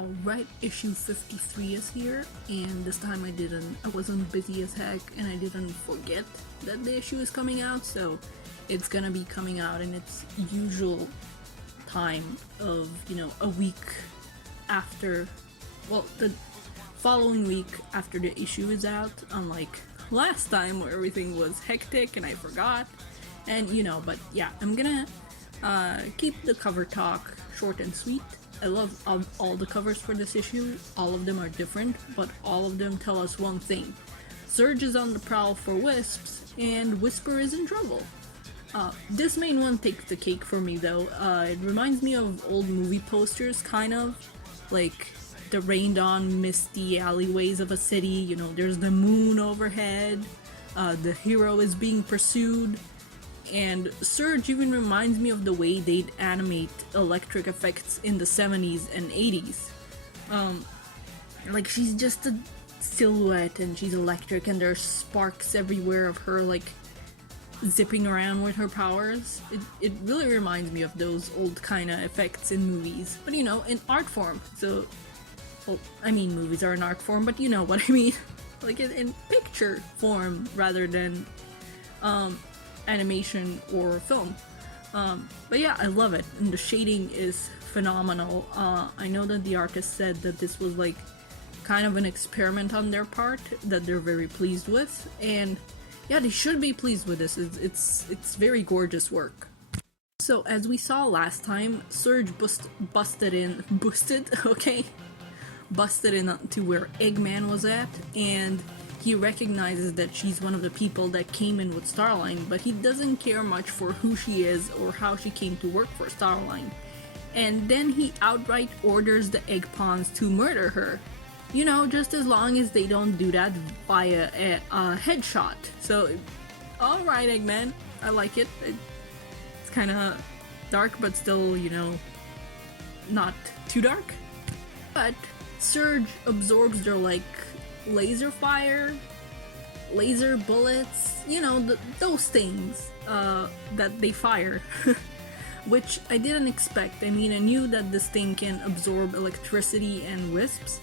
Alright, issue 53 is here, and this time I wasn't busy as heck, and I didn't forget that the issue is coming out, so it's gonna be coming out in its usual time of, a week after, well, the following week after the issue is out, unlike last time where everything was hectic and I forgot, and but yeah, I'm gonna keep the cover talk short and sweet. I love all the covers for this issue. All of them are different, but all of them tell us one thing. Surge is on the prowl for Wisps, and Whisper is in trouble. This main one takes the cake for me though. It reminds me of old movie posters, kind of. Like the rained-on, misty alleyways of a city, there's the moon overhead, the hero is being pursued. And Surge even reminds me of the way they'd animate electric effects in the 70s and 80s. Like she's just a silhouette and she's electric and there's sparks everywhere of her like zipping around with her powers. It really reminds me of those old kind of effects in movies, but in art form. So, well, I mean movies are an art form, but you know what I mean. Like in picture form rather than animation or film. But yeah, I love it, and the shading is phenomenal. I know that the artist said that this was like kind of an experiment on their part that they're very pleased with, and yeah, they should be pleased with this. It's very gorgeous work. So as we saw last time, Surge busted in to where Eggman was at, and he recognizes that she's one of the people that came in with Starline, but he doesn't care much for who she is or how she came to work for Starline. And then he outright orders the Egg Pawns to murder her. Just as long as they don't do that via a headshot. So, alright Eggman, I like it. It's kinda dark, but still, not too dark. But Surge absorbs their, laser fire, laser bullets, those things that they fire. Which I didn't expect. I mean, I knew that this thing can absorb electricity and wisps,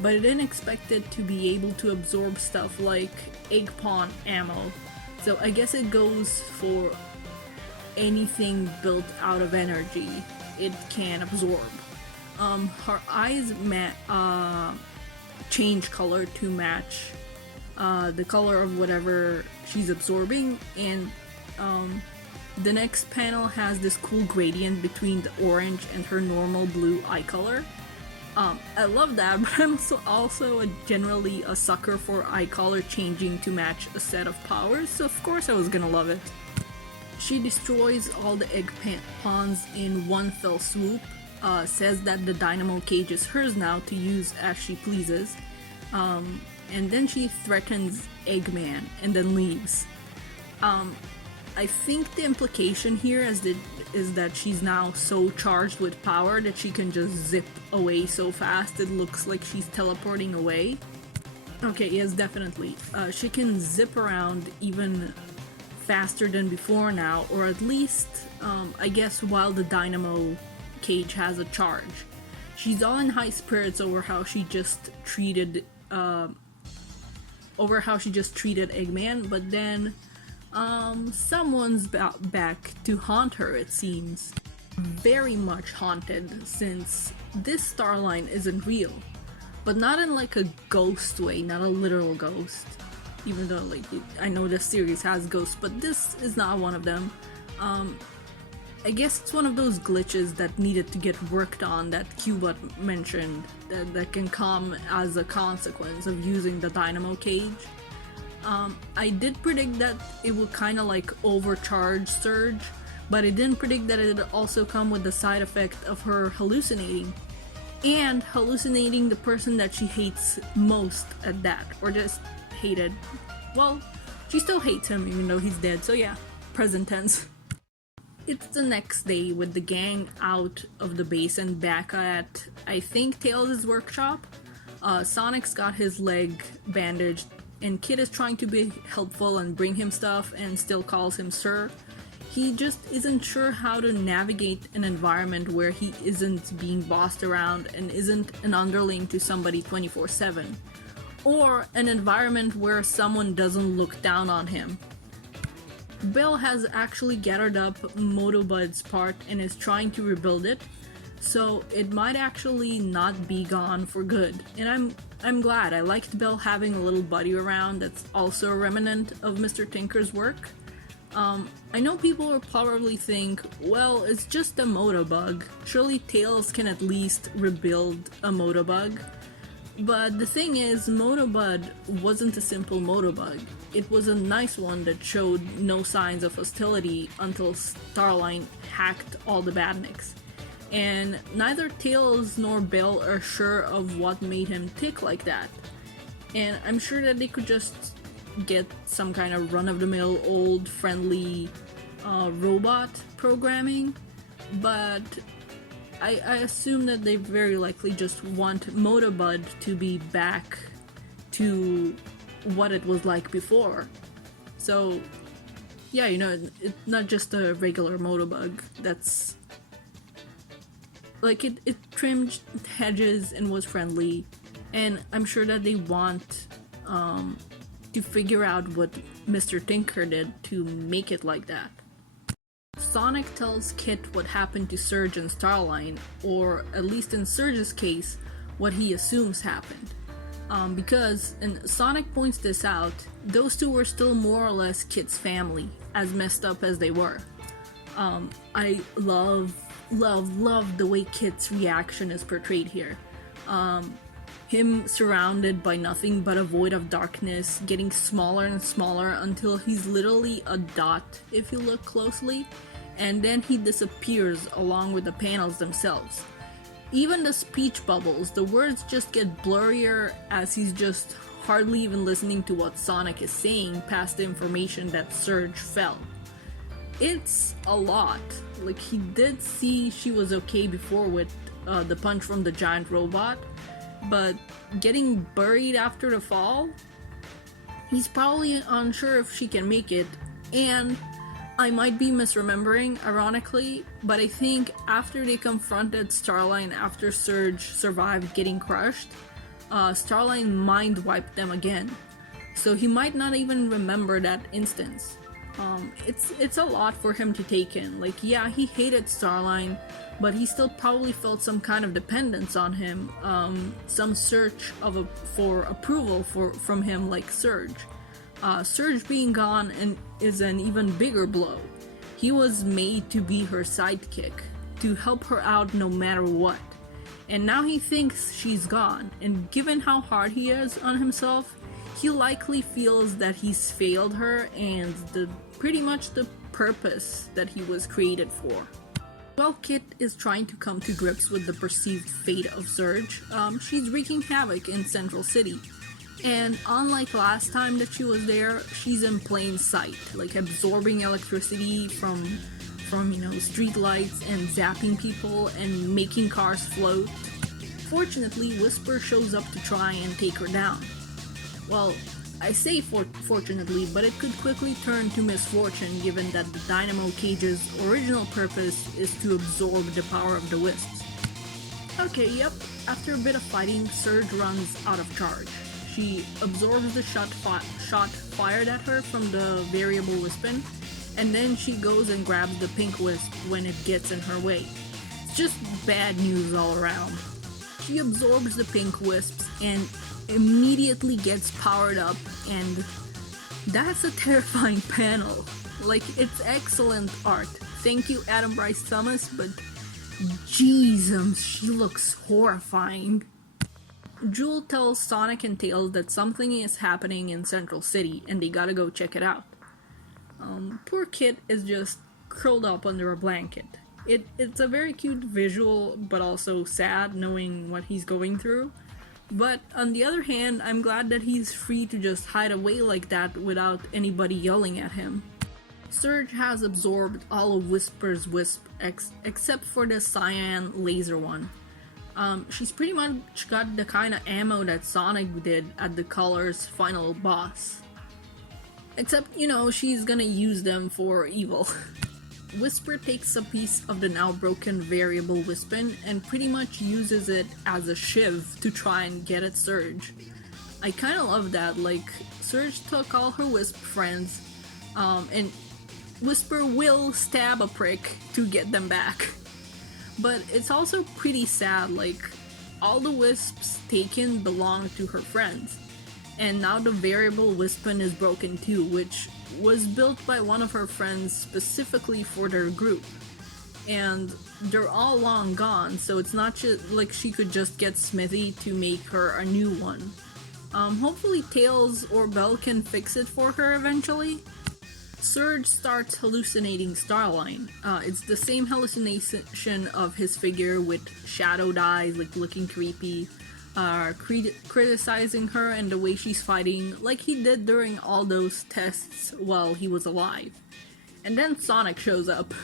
but I didn't expect it to be able to absorb stuff like egg pawn ammo. So I guess it goes for anything built out of energy it can absorb. Her eyes change color to match the color of whatever she's absorbing, and the next panel has this cool gradient between the orange and her normal blue eye color. I love that, but I'm also generally a sucker for eye color changing to match a set of powers, so of course I was gonna love it. She destroys all the egg pawns in one fell swoop. Says that the dynamo cage is hers now to use as she pleases, and then she threatens Eggman and then leaves. I think the implication here is that she's now so charged with power that she can just zip away so fast it looks like she's teleporting away. Okay, yes, definitely. She can zip around even faster than before now, or at least, I guess, while the dynamo cage has a charge. She's all in high spirits over how she just treated Eggman, but then someone's back to haunt her, it seems. Very much haunted, since this Starline isn't real, but not in like a ghost way, not a literal ghost, even though I know this series has ghosts, but this is not one of them. I guess it's one of those glitches that needed to get worked on that Cubot mentioned, that can come as a consequence of using the dynamo cage. I did predict that it would kinda overcharge Surge, but I didn't predict that it would also come with the side effect of her hallucinating. And hallucinating the person that she hates most at that, or just hated. Well, she still hates him even though he's dead, so yeah, present tense. It's the next day with the gang out of the base and back at, I think, Tails' workshop. Sonic's got his leg bandaged, and Kid is trying to be helpful and bring him stuff and still calls him Sir. He just isn't sure how to navigate an environment where he isn't being bossed around and isn't an underling to somebody 24/7. Or an environment where someone doesn't look down on him. Bill has actually gathered up Motobud's part and is trying to rebuild it, so it might actually not be gone for good. And I'm glad. I liked Bill having a little buddy around that's also a remnant of Mr. Tinker's work. I know people will probably think, well, it's just a Motobug. Surely Tails can at least rebuild a Motobug. But the thing is, Motobud wasn't a simple Motobug. It was a nice one that showed no signs of hostility until Starline hacked all the badniks. And neither Tails nor Bill are sure of what made him tick like that. And I'm sure that they could just get some kind of run-of-the-mill old friendly robot programming, but I assume that they very likely just want Motobud to be back to what it was like before. So yeah, you know, it's not just a regular Motobug that's like it trimmed hedges and was friendly, and I'm sure that they want to figure out what Mr. Tinker did to make it like that. Sonic tells Kit what happened to Surge and Starline, or at least in Surge's case, what he assumes happened. Because, and Sonic points this out, those two were still more or less Kit's family, as messed up as they were. I love the way Kit's reaction is portrayed here. Him surrounded by nothing but a void of darkness, getting smaller and smaller until he's literally a dot if you look closely, and then he disappears along with the panels themselves. Even the speech bubbles, the words just get blurrier as he's just hardly even listening to what Sonic is saying past the information that Surge fell. It's a lot. Like, he did see she was okay before with the punch from the giant robot, but getting buried after the fall, he's probably unsure if she can make it. And I might be misremembering, ironically, but I think after they confronted Starline after Surge survived getting crushed, Starline mind-wiped them again. So he might not even remember that instance. It's a lot for him to take in. Like, yeah, he hated Starline, but he still probably felt some kind of dependence on him, some search for approval from him like Surge. Surge being gone is an even bigger blow. He was made to be her sidekick, to help her out no matter what. And now he thinks she's gone, and given how hard he is on himself, he likely feels that he's failed her and pretty much the purpose that he was created for. While Kit is trying to come to grips with the perceived fate of Surge, she's wreaking havoc in Central City. And unlike last time that she was there, she's in plain sight, like absorbing electricity from street lights and zapping people and making cars float. Fortunately, Whisper shows up to try and take her down. Well, I say fortunately, but it could quickly turn to misfortune given that the Dynamo Cage's original purpose is to absorb the power of the Wisps. Okay, yep, after a bit of fighting, Surge runs out of charge. She absorbs the shot fired at her from the variable Wispin, and then she goes and grabs the pink Wisp when it gets in her way. It's just bad news all around. She absorbs the pink Wisps and immediately gets powered up, and that's a terrifying panel. Like, it's excellent art. Thank you, Adam Bryce Thomas, but Jesus, she looks horrifying. Jewel tells Sonic and Tails that something is happening in Central City and they gotta go check it out. Poor Kit is just curled up under a blanket. It's a very cute visual, but also sad knowing what he's going through. But on the other hand, I'm glad that he's free to just hide away like that without anybody yelling at him. Surge has absorbed all of Whisper's Wisp except for the cyan laser one. She's pretty much got the kind of ammo that Sonic did at the Color's final boss. Except, she's gonna use them for evil. Whisper takes a piece of the now broken variable Wispin and pretty much uses it as a shiv to try and get at Surge. I kinda love that, like, Surge took all her Wisp friends, and Whisper will stab a prick to get them back. But it's also pretty sad, like, all the Wisps taken belong to her friends. And now the variable Wispin is broken too, which was built by one of her friends specifically for their group. And they're all long gone, so it's not just like she could just get Smithy to make her a new one. Hopefully Tails or Belle can fix it for her eventually. Surge starts hallucinating Starline. It's the same hallucination of his figure with shadowed eyes, like looking creepy, criticizing her and the way she's fighting, like he did during all those tests while he was alive. And then Sonic shows up.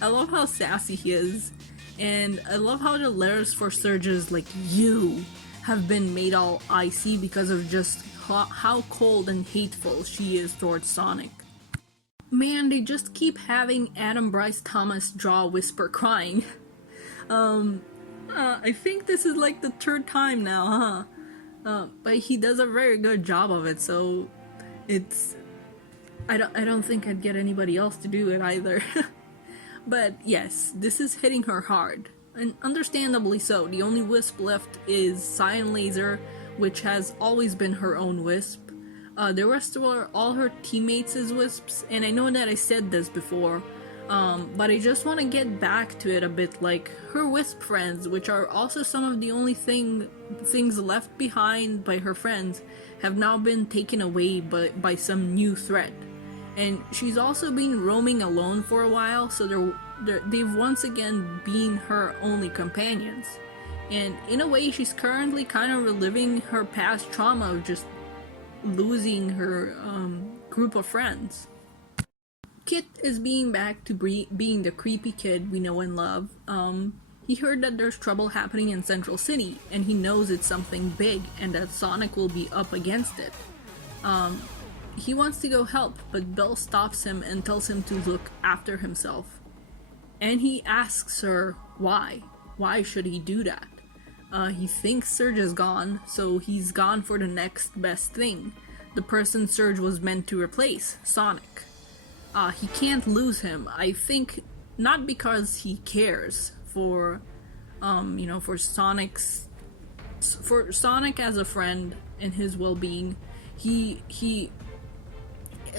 I love how sassy he is, and I love how the letters for Surge's like "you" have been made all icy because of just how cold and hateful she is towards Sonic. Man, they just keep having Adam Bryce Thomas draw Whisper crying. I think this is like the third time now, huh? But he does a very good job of it, so it's... I don't think I'd get anybody else to do it either. But yes, this is hitting her hard. And understandably so. The only Wisp left is Cyan Laser, which has always been her own Wisp. The rest were all her teammates as Wisps, and I know that I said this before, but I just want to get back to it a bit, like her Wisp friends, which are also some of the only things left behind by her friends, have now been taken away by some new threat. And she's also been roaming alone for a while, so they've once again been her only companions. And in a way, she's currently kind of reliving her past trauma of just losing her group of friends. Kit is being back to being the creepy kid we know and love. He heard that there's trouble happening in Central City, and he knows it's something big and that Sonic will be up against it. He wants to go help, but Belle stops him and tells him to look after himself. And he asks her why. Why should he do that? He thinks Surge is gone, so he's gone for the next best thing. The person Surge was meant to replace, Sonic. He can't lose him, I think, not because he cares for Sonic as a friend and his well-being.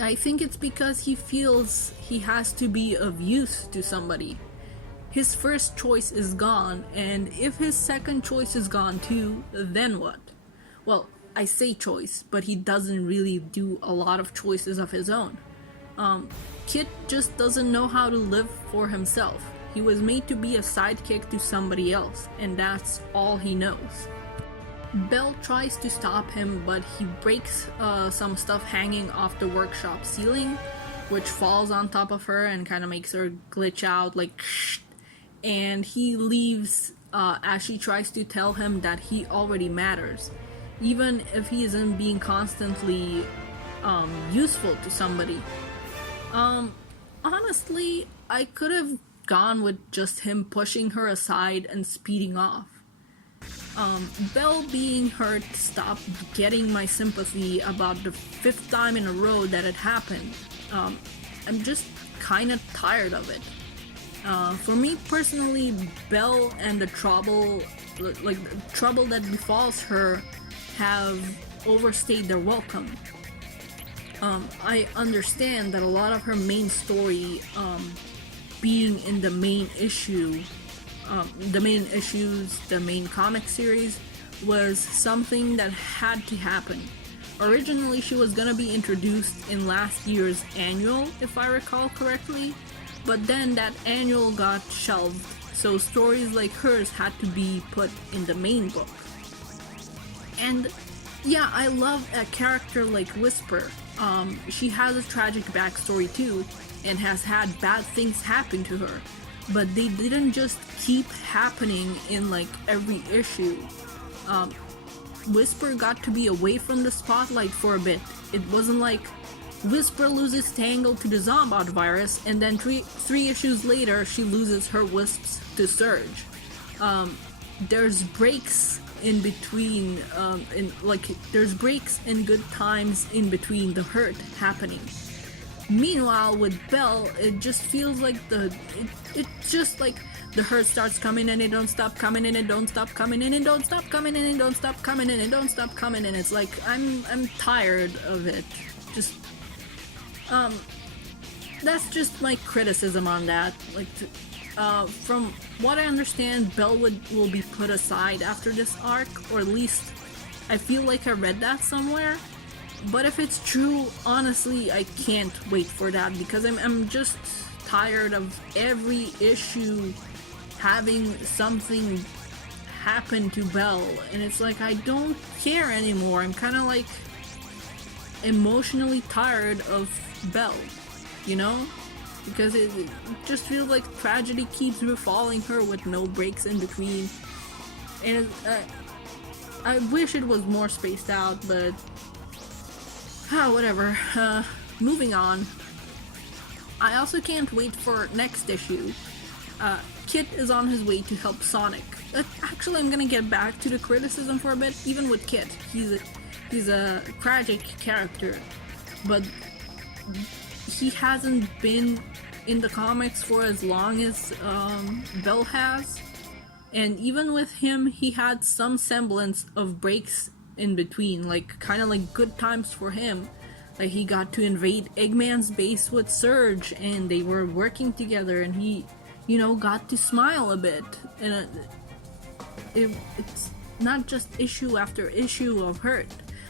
I think it's because he feels he has to be of use to somebody. His first choice is gone, and if his second choice is gone too, then what? Well, I say choice, but he doesn't really do a lot of choices of his own. Kit just doesn't know how to live for himself. He was made to be a sidekick to somebody else, and that's all he knows. Belle tries to stop him, but he breaks some stuff hanging off the workshop ceiling, which falls on top of her and kind of makes her glitch out like shh, and he leaves as she tries to tell him that he already matters, even if he isn't being constantly useful to somebody. Honestly, I could have gone with just him pushing her aside and speeding off. Belle being hurt stopped getting my sympathy about the 5th time in a row that it happened. I'm just kinda tired of it. For me personally, Belle and the trouble that befalls her have overstayed their welcome. I understand that a lot of her main story being in the main issue, the main comic series, was something that had to happen. Originally, she was gonna be introduced in last year's annual, if I recall correctly, but then that annual got shelved, so stories like hers had to be put in the main book. And yeah, I love a character like Whisper. She has a tragic backstory too, and has had bad things happen to her, but they didn't just keep happening in like every issue. Whisper got to be away from the spotlight for a bit. It wasn't like Whisper loses Tangle to the Zombot virus, and then three issues later, she loses her Wisps to Surge. There's breaks in between, there's breaks and good times in between the hurt happening. Meanwhile, with Belle, it just feels like it's just like the hurt starts coming and it don't stop coming and it don't stop coming and it don't stop coming and it don't stop coming and it don't stop coming, and it's like I'm tired of it. Just that's just my criticism on that. Like, from what I understand, Belle will be put aside after this arc, or at least I feel like I read that somewhere. But if it's true, honestly, I can't wait for that, because I'm just tired of every issue having something happen to Belle, and it's like I don't care anymore. I'm kind of like emotionally tired of Belle, you know? Because it just feels like tragedy keeps befalling her with no breaks in between. And I wish it was more spaced out, but whatever. Moving on. I also can't wait for next issue. Kit is on his way to help Sonic. Actually, I'm gonna get back to the criticism for a bit. Even with Kit, he's a tragic character, but he hasn't been in the comics for as long as Belle has, and even with him, he had some semblance of breaks in between, like kind of like good times for him. Like, he got to invade Eggman's base with Surge, and they were working together, and he, got to smile a bit. And it's not just issue after issue of hurt.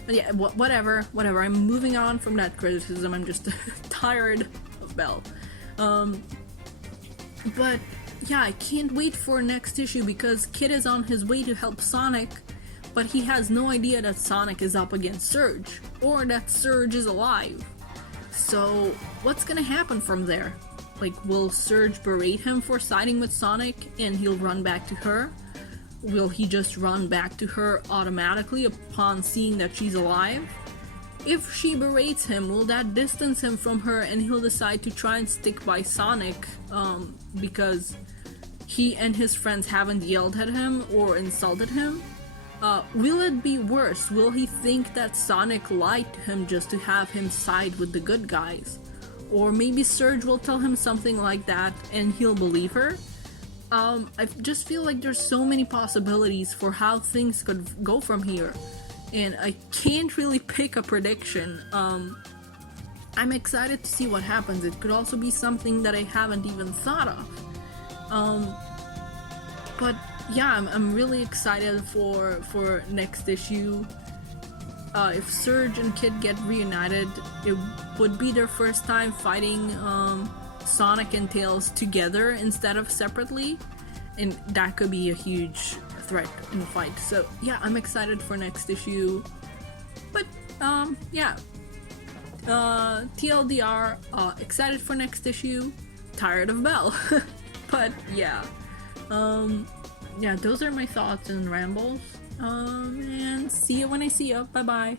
But yeah, whatever. I'm moving on from that criticism. I'm just tired of Belle. But yeah, I can't wait for next issue, because Kid is on his way to help Sonic, but he has no idea that Sonic is up against Surge, or that Surge is alive. So what's gonna happen from there? Like, will Surge berate him for siding with Sonic and he'll run back to her? Will he just run back to her automatically upon seeing that she's alive? If she berates him, will that distance him from her and he'll decide to try and stick by Sonic because he and his friends haven't yelled at him or insulted him? Will it be worse? Will he think that Sonic lied to him just to have him side with the good guys? Or maybe Surge will tell him something like that and he'll believe her? I just feel like there's so many possibilities for how things could go from here, and I can't really pick a prediction. I'm excited to see what happens. It could also be something that I haven't even thought of. But yeah, I'm really excited for next issue. If Surge and Kid get reunited, it would be their first time fighting Sonic and Tails together instead of separately, and that could be a huge threat in the fight. So yeah, I'm excited for next issue. But yeah, TLDR, excited for next issue, tired of Belle. But yeah, yeah, those are my thoughts and rambles. And see you when I see you. Bye bye.